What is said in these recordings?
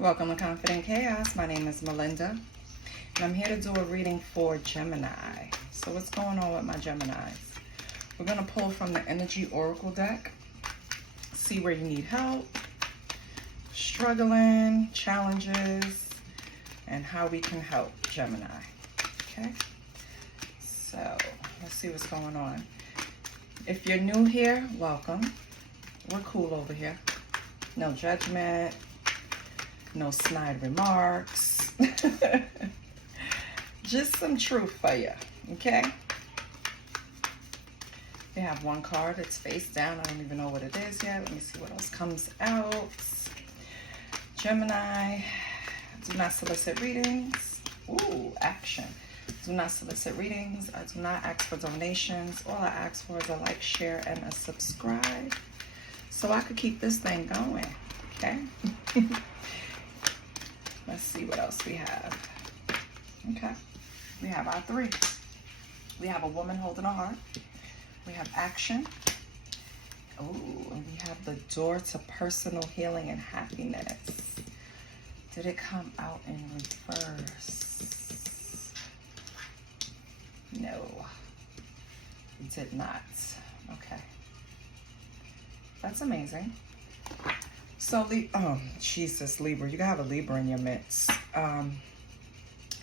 Welcome to Confident Chaos. My name is Melinda, and I'm here to do a reading for Gemini. So what's going on with my Geminis? We're going to pull from the Energy Oracle deck, see where you need help, struggling, challenges, and how we can help Gemini. Okay? So let's see what's going on. If you're new here, welcome. We're cool over here. No judgment. No snide remarks. Just some truth for you, okay? We have one card that's face down. I don't even know what it is yet. Let me see what else comes out. Gemini, do not solicit readings. Ooh, action. Do not solicit readings. I do not ask for donations. All I ask for is a like, share, and a subscribe so I could keep this thing going, okay? Let's see what else we have. Okay. We have our three. We have a woman holding a heart. We have action. Oh, and we have the door to personal healing and happiness. Did it come out in reverse? No, it did not. Okay. That's amazing. So, Jesus, Libra, you can have a Libra in your midst.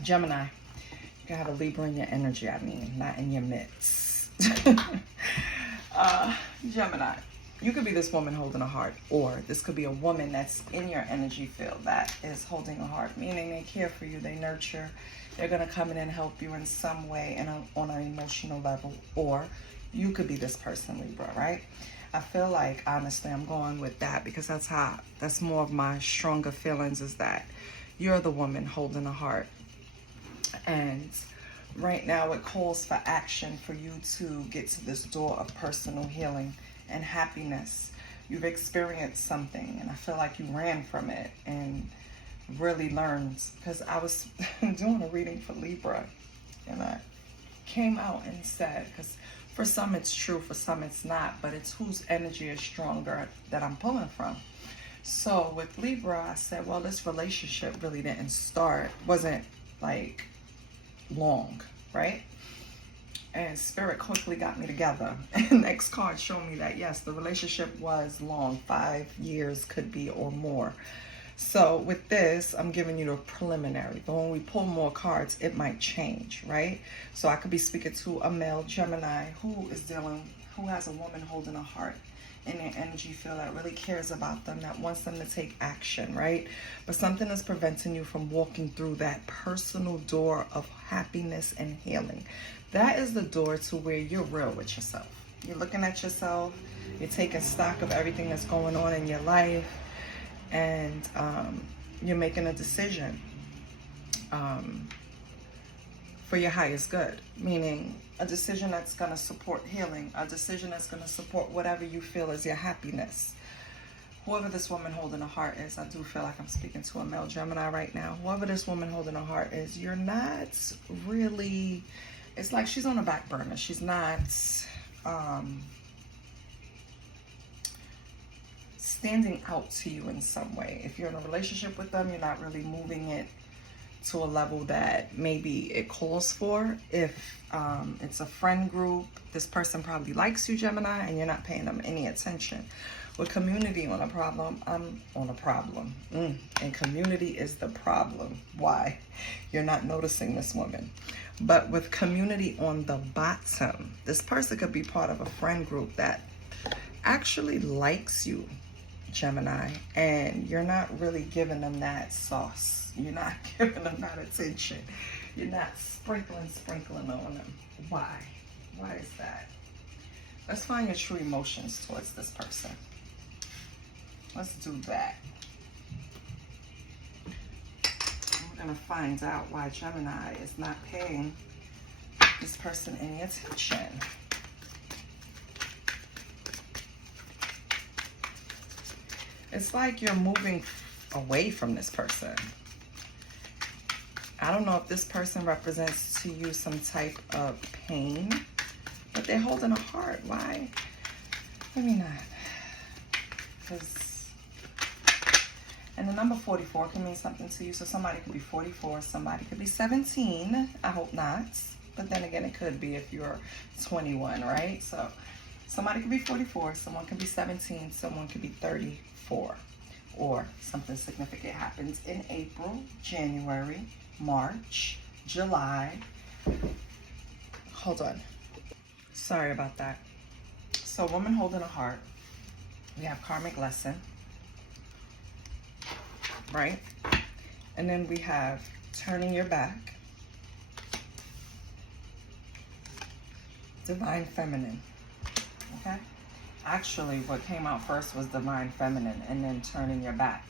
Gemini, you can have a Libra in your energy, not in your midst. Gemini, you could be this woman holding a heart, or this could be a woman that's in your energy field that is holding a heart, meaning they care for you, they nurture, they're going to come in and help you in some way on an emotional level, or you could be this person, Libra, right? I feel like, honestly, I'm going with that because that's more of my stronger feelings, is that you're the woman holding a heart. And right now it calls for action for you to get to this door of personal healing and happiness. You've experienced something and I feel like you ran from it and really learned, because I was doing a reading for Libra and I came out and said, because for some it's true, for some it's not, but it's whose energy is stronger that I'm pulling from. So with Libra, I said, well, this relationship really didn't start, wasn't like long, right? And Spirit quickly got me together. And next card showed me that, yes, the relationship was long, 5 years could be or more. So with this, I'm giving you the preliminary. But when we pull more cards, it might change, right? So I could be speaking to a male Gemini who has a woman holding a heart in their energy field that really cares about them, that wants them to take action, right? But something is preventing you from walking through that personal door of happiness and healing. That is the door to where you're real with yourself. You're looking at yourself. You're taking stock of everything that's going on in your life. And you're making a decision for your highest good, meaning a decision that's going to support healing, a decision that's going to support whatever you feel is your happiness. Whoever this woman holding a heart is, I do feel like I'm speaking to a male Gemini right now. Whoever this woman holding a heart is, you're not really, it's like she's on a back burner. She's not standing out to you in some way. If you're in a relationship with them, you're not really moving it to a level that maybe it calls for. If it's a friend group, this person probably likes you, Gemini, and you're not paying them any attention. With community on a problem, I'm on a problem. And community is the problem. Why? You're not noticing this woman. But with community on the bottom, this person could be part of a friend group that actually likes you, Gemini, and you're not really giving them that sauce. You're not giving them that attention. You're not sprinkling on them. Why? Why is that? Let's find your true emotions towards this person. Let's do that. We're going to find out why Gemini is not paying this person any attention. It's like you're moving away from this person. I don't know if this person represents to you some type of pain, but they're holding a heart. Why? Let me not. Because And the number 44 can mean something to you. So somebody could be 44, somebody could be 17. I hope not. But then again, it could be if you're 21, right? So somebody could be 44, someone could be 17, someone could be 34. Or something significant happens in April, January, March, July. Hold on. Sorry about that. So woman holding a heart. We have karmic lesson. Right? And then we have turning your back. Divine feminine. Okay? Actually, what came out first was divine feminine and then turning your back.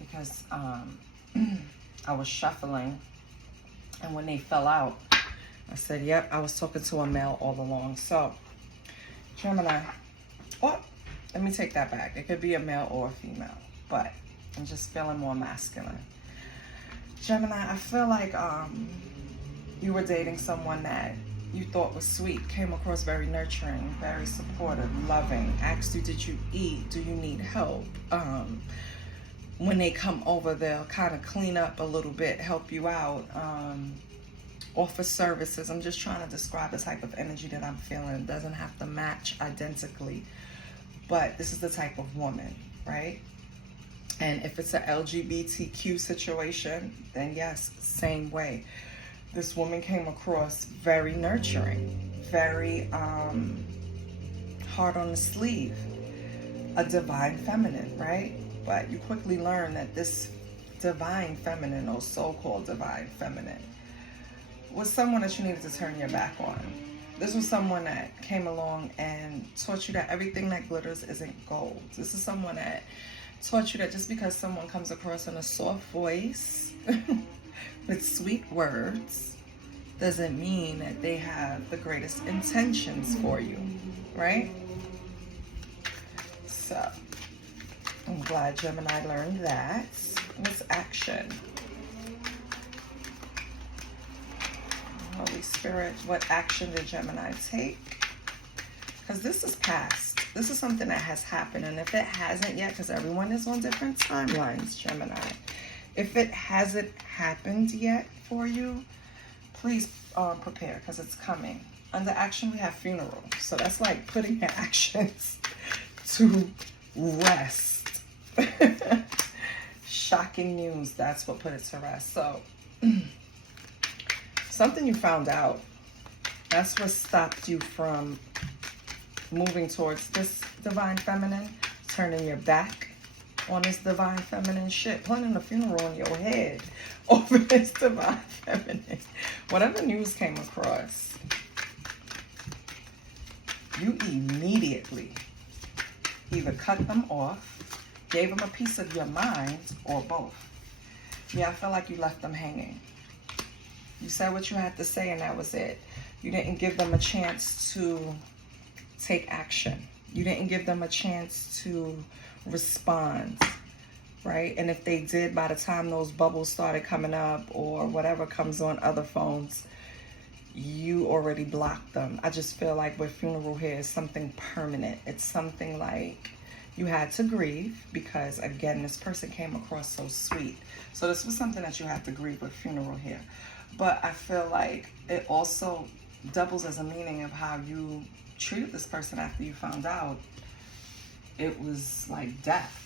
Because I was shuffling, and when they fell out, I said, yep, I was talking to a male all along. So, Gemini, oh, let me take that back. It could be a male or a female, but I'm just feeling more masculine. Gemini, I feel like you were dating someone that you thought was sweet, came across very nurturing, very supportive, loving, asked you, did you eat? Do you need help? When they come over, they'll kind of clean up a little bit, help you out, offer services. I'm just trying to describe the type of energy that I'm feeling. It doesn't have to match identically, but this is the type of woman, right? And if it's a LGBTQ situation, then yes, same way. This woman came across very nurturing, very hard on the sleeve, a divine feminine, right? But you quickly learn that this divine feminine, or so-called divine feminine, was someone that you needed to turn your back on. This was someone that came along and taught you that everything that glitters isn't gold. This is someone that taught you that just because someone comes across in a soft voice with sweet words doesn't mean that they have the greatest intentions for you, right? So, I'm glad Gemini learned that. What's action? Holy Spirit, what action did Gemini take? Because this is past. This is something that has happened. And if it hasn't yet, because everyone is on different timelines, Gemini. If it hasn't happened yet for you, please prepare, because it's coming. Under action, we have funeral. So that's like putting your actions to rest. Shocking news. That's what put it to rest. So something you found out. That's what stopped you from moving towards this divine feminine, turning your back on this divine feminine shit, planning a funeral in your head over this divine feminine. Whatever news came across, you immediately either cut them off, gave them a piece of your mind, or both. Yeah, I feel like you left them hanging. You said what you had to say and that was it. You didn't give them a chance to take action. You didn't give them a chance to respond, right? And if they did, by the time those bubbles started coming up or whatever comes on other phones, you already blocked them. I just feel like with funeral here is something permanent. It's something like you had to grieve because, again, this person came across so sweet. So this was something that you had to grieve with funeral here. But I feel like it also doubles as a meaning of how you treated this person after you found out it was like death.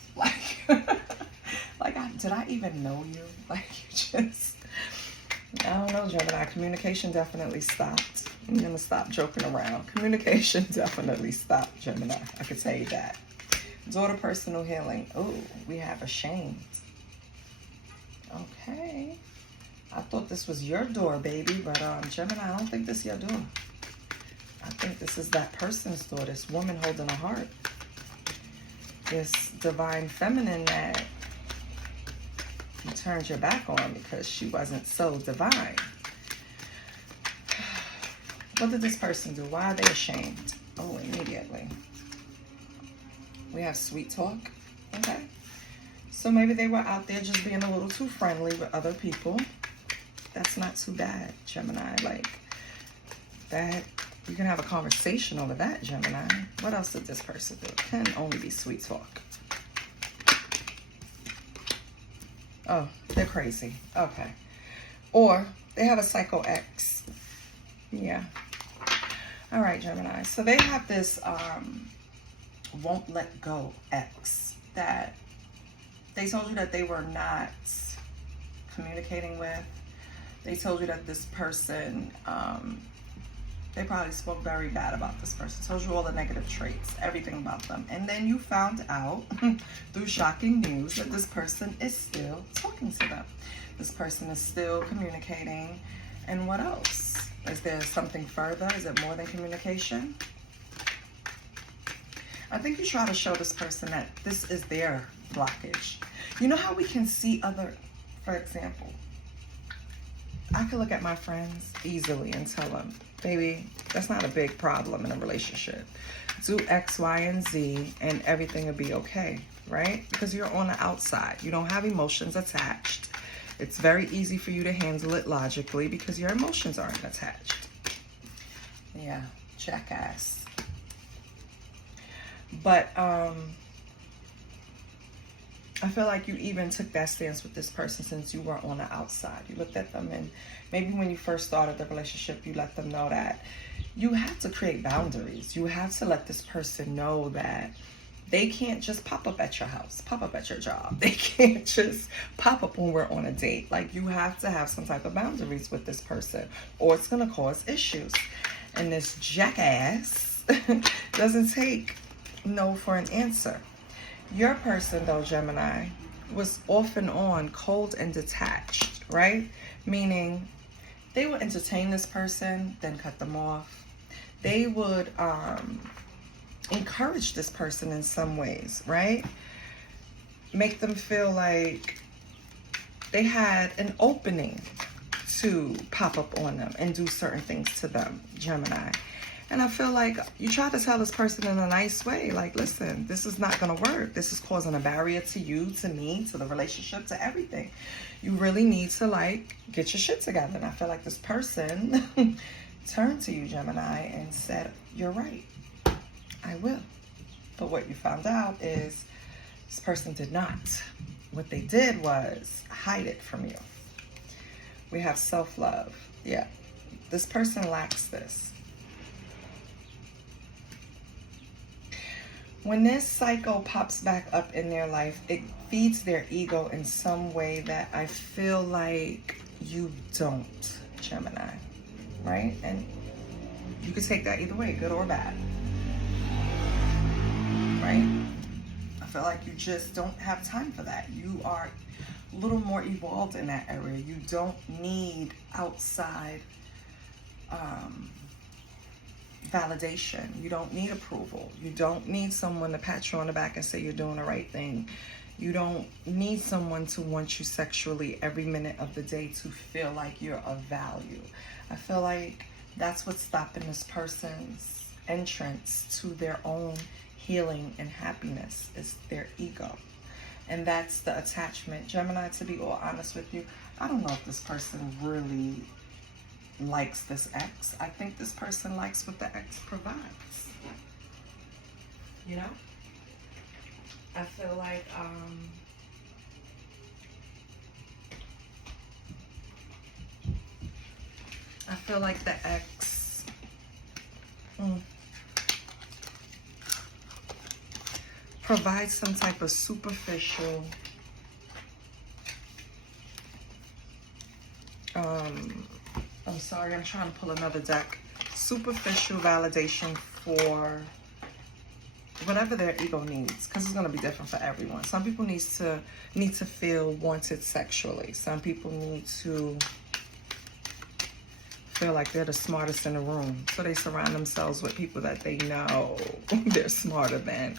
Did I even know you? Like, you just, I don't know, Gemini. Communication definitely stopped. I'm going to stop joking around. Communication definitely stopped, Gemini. I could tell you that. Daughter personal healing. Oh, we have ashamed. Okay. I thought this was your door, baby, but Gemini, I don't think this is your door. I think this is that person's door, this woman holding a heart. This divine feminine that you turned your back on because she wasn't so divine. What did this person do? Why are they ashamed? Oh, immediately. We have sweet talk. Okay. So maybe they were out there just being a little too friendly with other people. That's not too bad, Gemini. Like, that, you can have a conversation over that, Gemini. What else did this person do? It can only be sweet talk. Oh, they're crazy. Okay. Or they have a psycho ex. Yeah. All right, Gemini. So they have this won't let go ex that they told you that they were not communicating with. They told you that this person, they probably spoke very bad about this person, told you all the negative traits, everything about them. And then you found out through shocking news that this person is still talking to them. This person is still communicating. And what else? Is there something further? Is it more than communication? I think you try to show this person that this is their blockage. You know how we can see other, for example, I could look at my friends easily and tell them, baby, that's not a big problem in a relationship. Do X, Y, and Z and everything will be okay, right? Because you're on the outside. You don't have emotions attached. It's very easy for you to handle it logically because your emotions aren't attached. Yeah, jackass. But I feel like you even took that stance with this person since you were on the outside. You looked at them, and maybe when you first started the relationship, you let them know that you have to create boundaries. You have to let this person know that they can't just pop up at your house, pop up at your job. They can't just pop up when we're on a date. Like, you have to have some type of boundaries with this person, or it's going to cause issues. And this jackass doesn't take no for an answer. Your person, though, Gemini, was off and on, cold and detached, right? Meaning they would entertain this person, then cut them off. They would encourage this person in some ways, right? Make them feel like they had an opening to pop up on them and do certain things to them, Gemini. And I feel like you try to tell this person in a nice way, like, listen, this is not going to work. This is causing a barrier to you, to me, to the relationship, to everything. You really need to, like, get your shit together. And I feel like this person turned to you, Gemini, and said, you're right. I will. But what you found out is this person did not. What they did was hide it from you. We have self-love. Yeah. This person lacks this. When this cycle pops back up in their life, it feeds their ego in some way that I feel like you don't, Gemini, right? And you could take that either way, good or bad, right? I feel like you just don't have time for that. You are a little more evolved in that area. You don't need outside validation. You don't need approval. You don't need someone to pat you on the back and say you're doing the right thing. You don't need someone to want you sexually every minute of the day to feel like you're of value. I feel like that's what's stopping this person's entrance to their own healing and happiness, is their ego. And that's the attachment. Gemini, to be all honest with you, I don't know if this person really likes this ex. I think this person likes what the ex provides. You know? I feel like the ex provides some type of superficial I'm sorry, I'm trying to pull another deck. Superficial validation for whatever their ego needs, because it's going to be different for everyone. Some people need to feel wanted sexually. Some people need to feel like they're the smartest in the room, so they surround themselves with people that they know they're smarter than,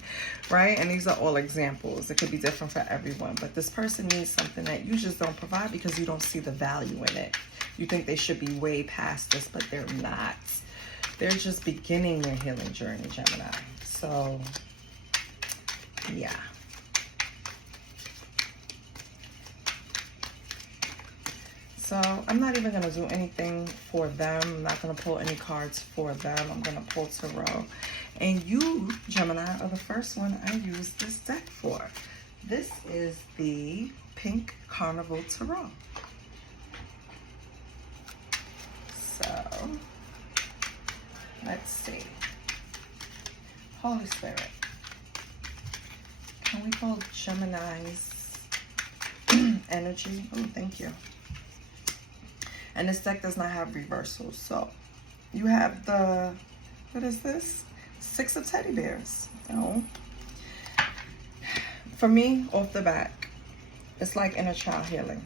right? And these are all examples. It could be different for everyone, but this person needs something that you just don't provide because you don't see the value in it. You think they should be way past this, but they're not. They're just beginning their healing journey, Gemini. So, yeah. So, I'm not even going to do anything for them. I'm not going to pull any cards for them. I'm going to pull tarot. And you, Gemini, are the first one I used this deck for. This is the Pink Carnival Tarot. So, let's see. Holy Spirit, can we pull Gemini's energy? Oh, thank you. And this deck does not have reversals. So, you have the, what is this? 6 of teddy bears. Oh. For me, off the back, it's like inner child healing.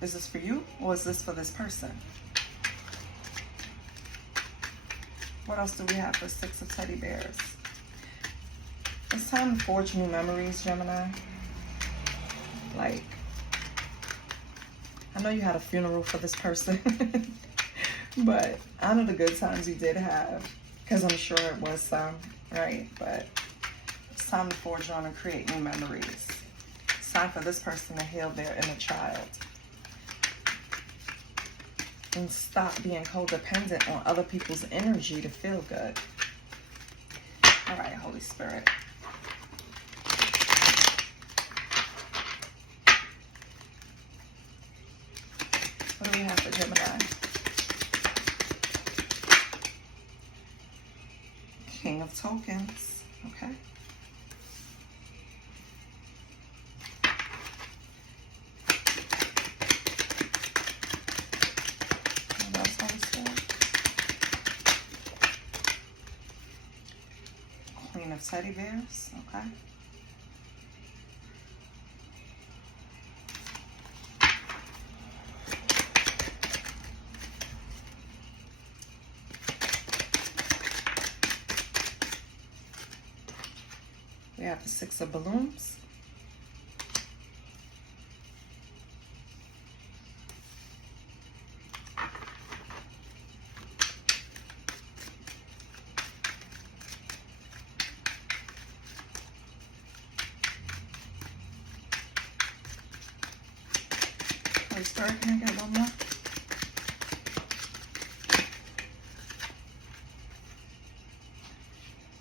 Is this for you or is this for this person? What else do we have for 6 of teddy bears? It's time to forge new memories, Gemini. Like, I know you had a funeral for this person, but honor the good times you did have, because I'm sure it was some, right? But it's time to forge on and create new memories. It's time for this person to heal their inner child and stop being codependent on other people's energy to feel good. All right, Holy Spirit. What do we have for Gemini? King of Tokens. Okay. What else, Holy Spirit? Queen of Teddy Bears. Okay. We have the 6 of balloons. Let's start. Can I get one more?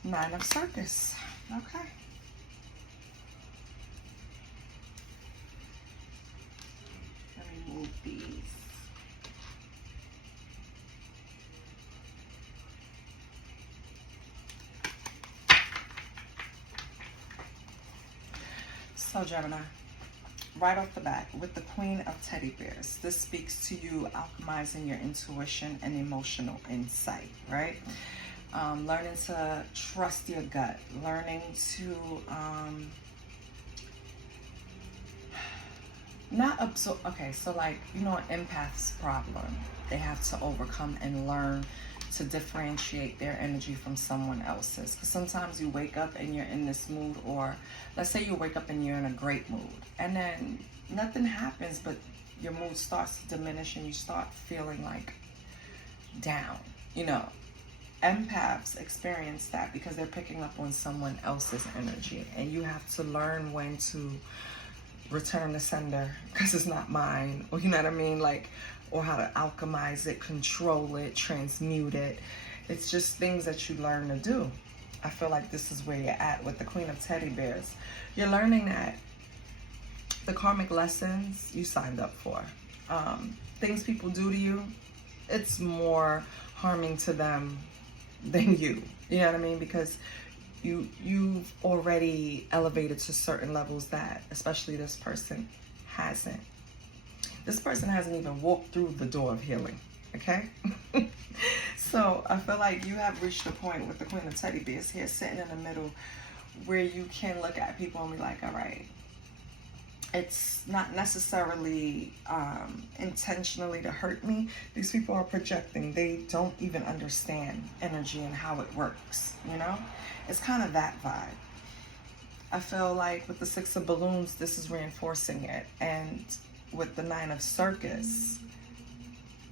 Nine of circus. Okay. Let me move these. So Gemini, right off the bat, with the Queen of Teddy Bears, this speaks to you alchemizing your intuition and emotional insight, right? Learning to trust your gut, learning to not absorb. Okay, so like, you know, an empath's problem, they have to overcome and learn to differentiate their energy from someone else's. Because sometimes you wake up and you're in this mood, or let's say you wake up and you're in a great mood, and then nothing happens, but your mood starts to diminish and you start feeling like down. You know, empaths experience that because they're picking up on someone else's energy, and you have to learn when to return the sender because it's not mine, or you know what I mean, like, or how to alchemize it, control it, transmute it. It's just things that you learn to do. I feel like this is where you're at with the Queen of Teddy Bears. You're learning that the karmic lessons you signed up for, things people do to you, it's more harming to them than you. You know what I mean? Because you've already elevated to certain levels that especially this person hasn't. This person hasn't even walked through the door of healing, okay? So I feel like you have reached a point with the Queen of Teddy Bears here, sitting in the middle, where you can look at people and be like, all right, it's not necessarily intentionally to hurt me. These people are projecting. They don't even understand energy and how it works, you know? It's kind of that vibe. I feel like with the 6 of balloons, this is reinforcing it. And with the 9 of circus,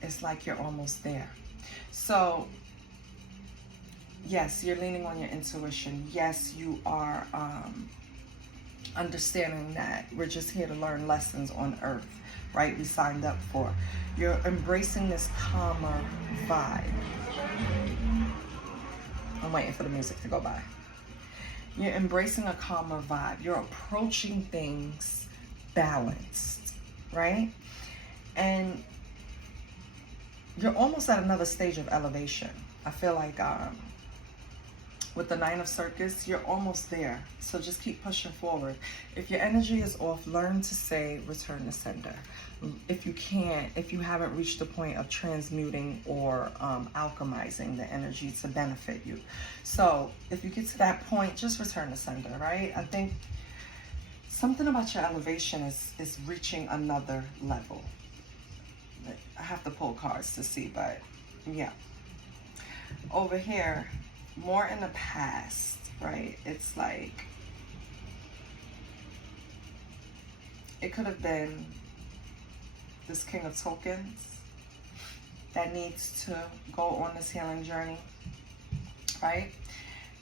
it's like you're almost there. So, yes, you're leaning on your intuition. Yes, you are understanding that we're just here to learn lessons on earth, right? We signed up for. You're embracing this calmer vibe. I'm waiting for the music to go by. You're embracing a calmer vibe. You're approaching things balanced, right? And you're almost at another stage of elevation. I feel like with the Nine of Circus, you're almost there. So just keep pushing forward. If your energy is off, learn to say return to sender. If you can't, if you haven't reached the point of transmuting or alchemizing the energy to benefit you. So if you get to that point, just return to sender, right? I think something about your elevation is reaching another level. I have to pull cards to see, but yeah. Over here, more in the past, right? It's like, it could have been this King of Tokens that needs to go on this healing journey, right?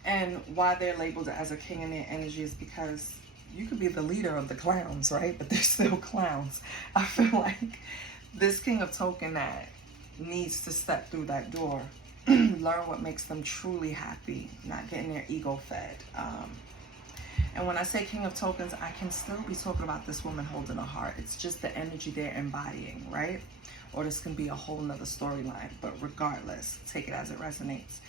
And why they're labeled as a king in their energy is because you could be the leader of the clowns, right? But they're still clowns. I feel like this King of Token that needs to step through that door, learn what makes them truly happy, not getting their ego fed. And when I say King of Tokens, I can still be talking about this woman holding a heart. It's just the energy they're embodying, right? Or this can be a whole nother storyline, but regardless, take it as it resonates.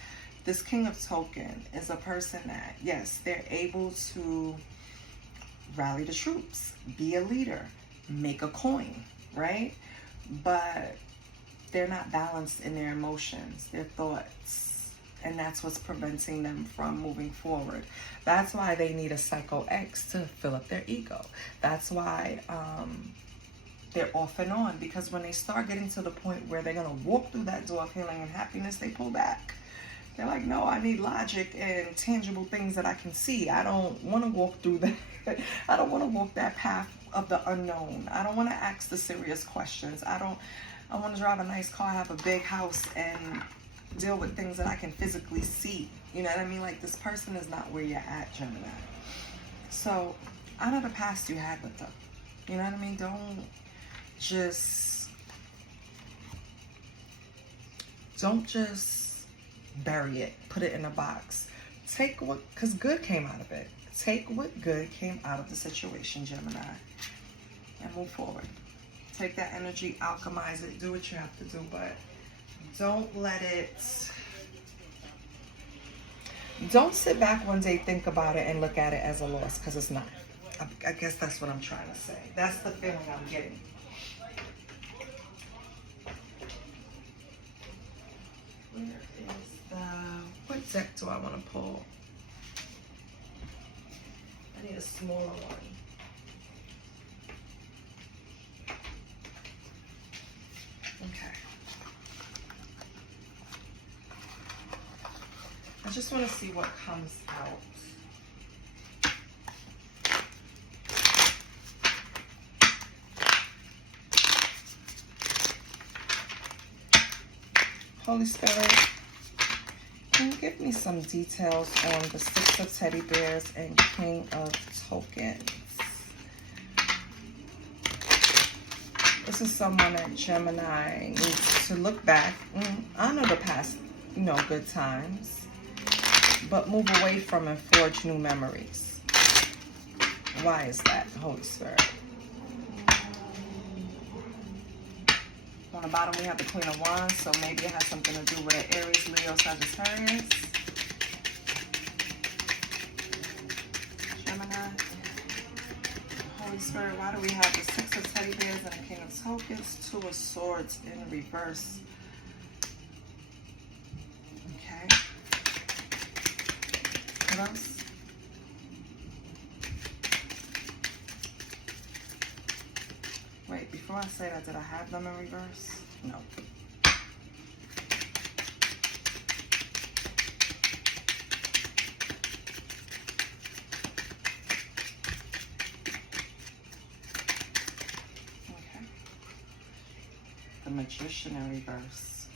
This King of Token is a person that, yes, they're able to rally the troops, be a leader, make a coin, right? But they're not balanced in their emotions, their thoughts, and that's what's preventing them from moving forward. That's why they need a Psycho X to fill up their ego. That's why they're off and on, because when they start getting to the point where they're going to walk through that door of healing and happiness, they pull back. They're like, no, I need logic and tangible things that I can see. I don't want to walk through that. I don't want to walk that path of the unknown. I don't want to ask the serious questions. I want to drive a nice car, have a big house, and deal with things that I can physically see. You know what I mean? Like, this person is not where you're at, Gemini. So, honor the past you had with them. You know what I mean? Don't just bury it, put it in a box. Take what, because good came out of it. Take what good came out of the situation, Gemini, and move forward. Take that energy, alchemize it, do what you have to do, but don't sit back one day, think about it, and look at it as a loss, because it's not. I guess that's what I'm trying to say. That's the feeling I'm getting. Where is what deck do I want to pull? I need a smaller one. Okay. I just want to see what comes out. Holy Spirit, can you give me some details on the Six of Teddy Bears and King of Tokens? This is someone that Gemini needs to look back, honor the past, good times, but move away from and forge new memories. Why is that, Holy Spirit? On the bottom, we have the Queen of Wands, so maybe it has something to do with an Aries, Leo, Sagittarius. Gemini. Holy Spirit, why do we have the Six of Teddy Bears and the King of Tokens? Two of Swords in reverse. Okay. What else? Wait, before I say that, did I have them in reverse? No. Okay. The Magician in reverse.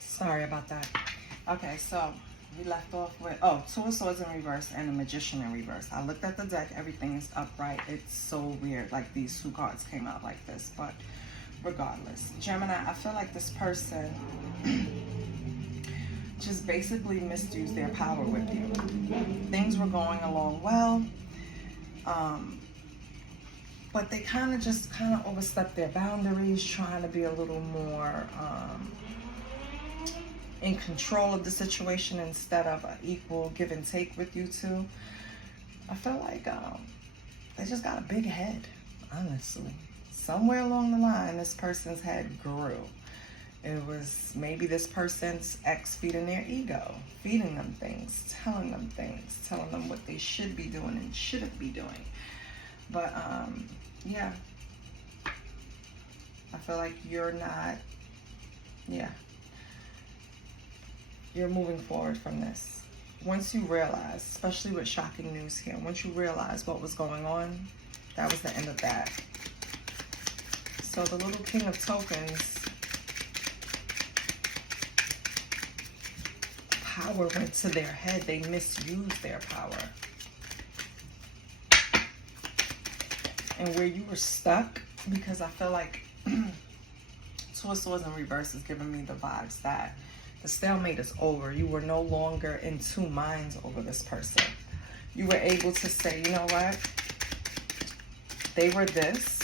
Sorry about that. Okay, so we left off with, Two of Swords in reverse and a Magician in reverse. I looked at the deck, everything is upright. It's so weird, like these two cards came out like this, but regardless. Gemini, I feel like this person just basically misused their power with you. Things were going along well, but they kind of overstepped their boundaries, trying to be a little more in control of the situation instead of an equal give and take with you two. I feel like they just got a big head, honestly. Somewhere along the line, this person's head grew. It was maybe this person's ex feeding their ego, feeding them things, telling them what they should be doing and shouldn't be doing. But yeah, I feel like you're not, you're moving forward from this. Once you realize, especially with shocking news here, once you realize what was going on, that was the end of that. So the little King of Tokens, power went to their head. They misused their power. And where you were stuck, because I feel like Two of Swords in reverse is giving me the vibes that the stalemate is over. You were no longer in two minds over this person. You were able to say, you know what? They were this,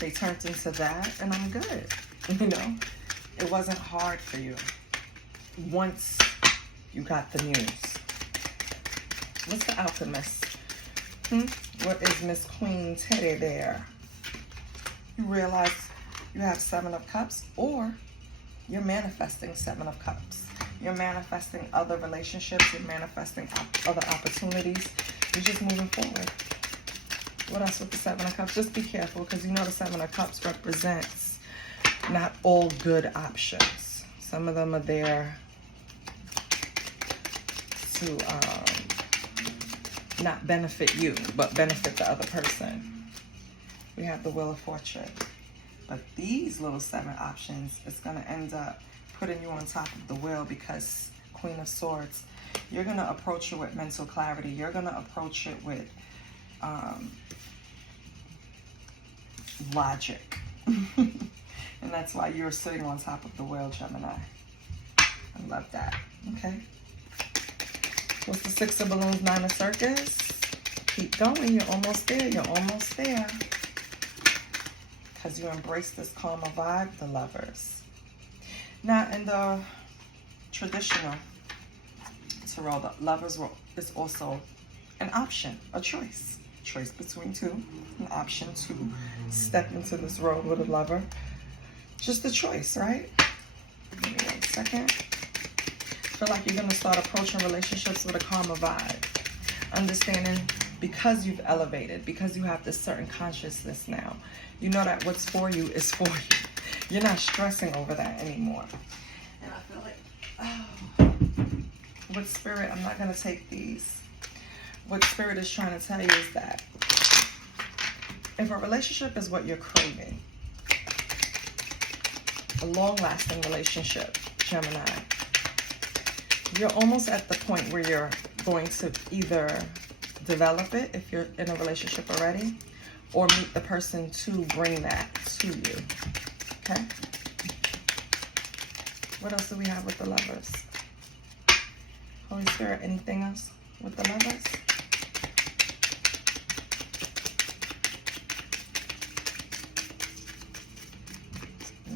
they turned into that, and I'm good. You know, it wasn't hard for you once you got the news. What's the Alchemist? What is Miss Queen Teddy Bear? You realize you have 7 of Cups, or you're manifesting 7 of Cups. You're manifesting other relationships. You're manifesting other opportunities. You're just moving forward. What else with the 7 of Cups? Just be careful, because you know the 7 of Cups represents not all good options. Some of them are there to not benefit you, but benefit the other person. We have the Wheel of Fortune. But these little 7 options is going to end up putting you on top of the wheel, because Queen of Swords, you're going to approach it with mental clarity. You're going to approach it with logic. And that's why you're sitting on top of the wheel, Gemini. I love that. Okay. What's the 6 of Balloons, 9 of Circus? Keep going. You're almost there. You're almost there. Because you embrace this calmer vibe, the Lovers. Now, in the traditional tarot, the Lovers is also an option, a choice. Choice between two. An option to step into this road with a lover. Just a choice, right? Give me 1 second. I feel like you're going to start approaching relationships with a calmer vibe. Understanding, because you've elevated, because you have this certain consciousness now, you know that what's for you is for you. You're not stressing over that anymore. And I feel like, what Spirit, I'm not going to take these. What Spirit is trying to tell you is that if a relationship is what you're craving, a long-lasting relationship, Gemini, you're almost at the point where you're going to either develop it if you're in a relationship already, or meet the person to bring that to you. Okay? What else do we have with the Lovers? Holy Spirit, anything else with the Lovers?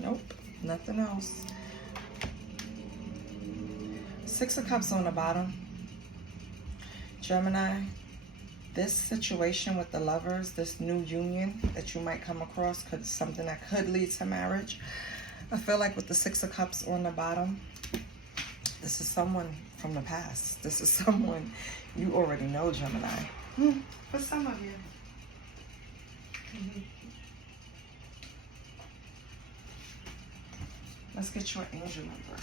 Nope, nothing else. 6 of Cups on the bottom. Gemini, this situation with the Lovers, this new union that you might come across, could something that could lead to marriage. I feel like with the 6 of Cups on the bottom, this is someone from the past. This is someone you already know, Gemini. For some of you. Let's get your angel number.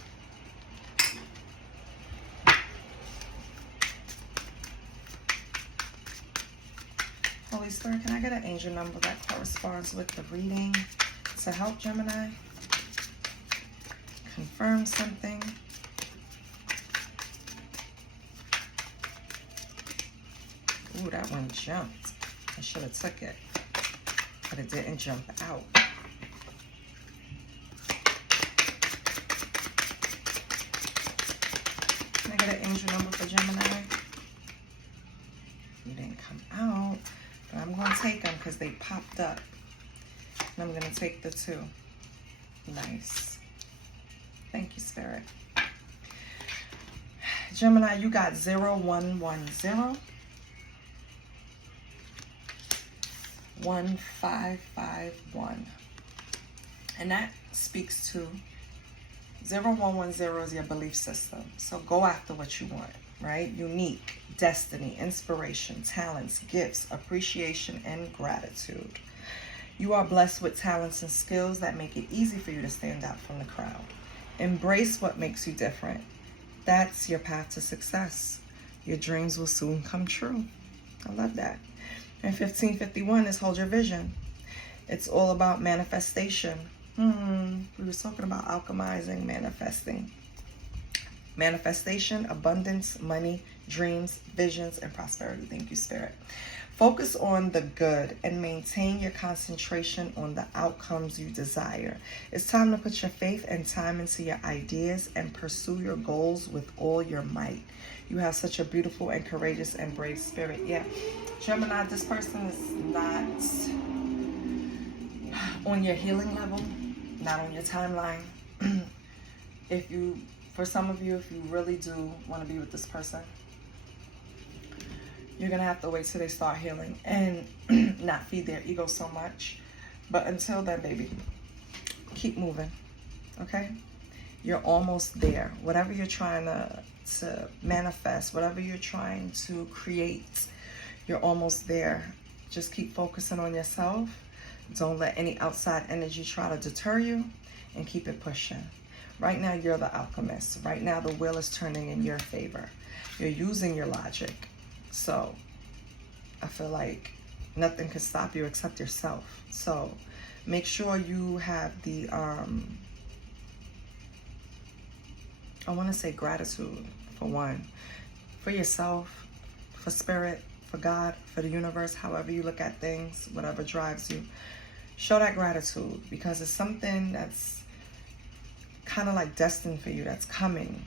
Holy Spirit, can I get an angel number that corresponds with the reading to help Gemini confirm something? Ooh, that one jumped. I should have took it, but it didn't jump out. get an angel number for Gemini? You didn't come out, but I'm going to take them because they popped up. And I'm going to take the 2. Nice. Thank you, Spirit. Gemini, you got 0110 1551. And that speaks to 0110 is your belief system. So go after what you want, right? Unique, destiny, inspiration, talents, gifts, appreciation, and gratitude. You are blessed with talents and skills that make it easy for you to stand out from the crowd. Embrace what makes you different. That's your path to success. Your dreams will soon come true. I love that. And 1551 is hold your vision. It's all about manifestation. We were talking about alchemizing, manifesting. Manifestation, abundance, money, dreams, visions, and prosperity. Thank you, Spirit. Focus on the good and maintain your concentration on the outcomes you desire. It's time to put your faith and time into your ideas and pursue your goals with all your might. You have such a beautiful and courageous and brave spirit. Yeah, Gemini, this person is not on your healing level, not on your timeline. For some of you, if you really do want to be with this person, you're going to have to wait till they start healing and not feed their ego so much. But until then, baby, keep moving, okay? You're almost there. Whatever you're trying to manifest, whatever you're trying to create, you're almost there. Just keep focusing on yourself. Don't let any outside energy try to deter you, and keep it pushing. Right now, you're the alchemist. Right now, the wheel is turning in your favor. You're using your logic. So I feel like nothing can stop you except yourself. So make sure you have the, I want to say gratitude for one, for yourself, for spirit, for God, for the universe, however you look at things, whatever drives you. Show that gratitude, because it's something that's kind of like destined for you, that's coming,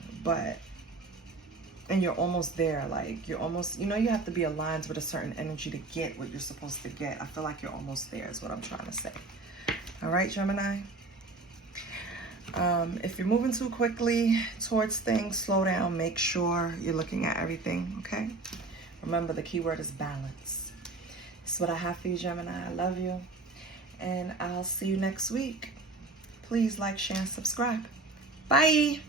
and you're almost there. Like you're almost, you have to be aligned with a certain energy to get what you're supposed to get. I feel like you're almost there is what I'm trying to say. All right, Gemini. If you're moving too quickly towards things, slow down. Make sure you're looking at everything, okay? Remember, the key word is balance. This is what I have for you, Gemini. I love you. And I'll see you next week. Please like, share, and subscribe. Bye.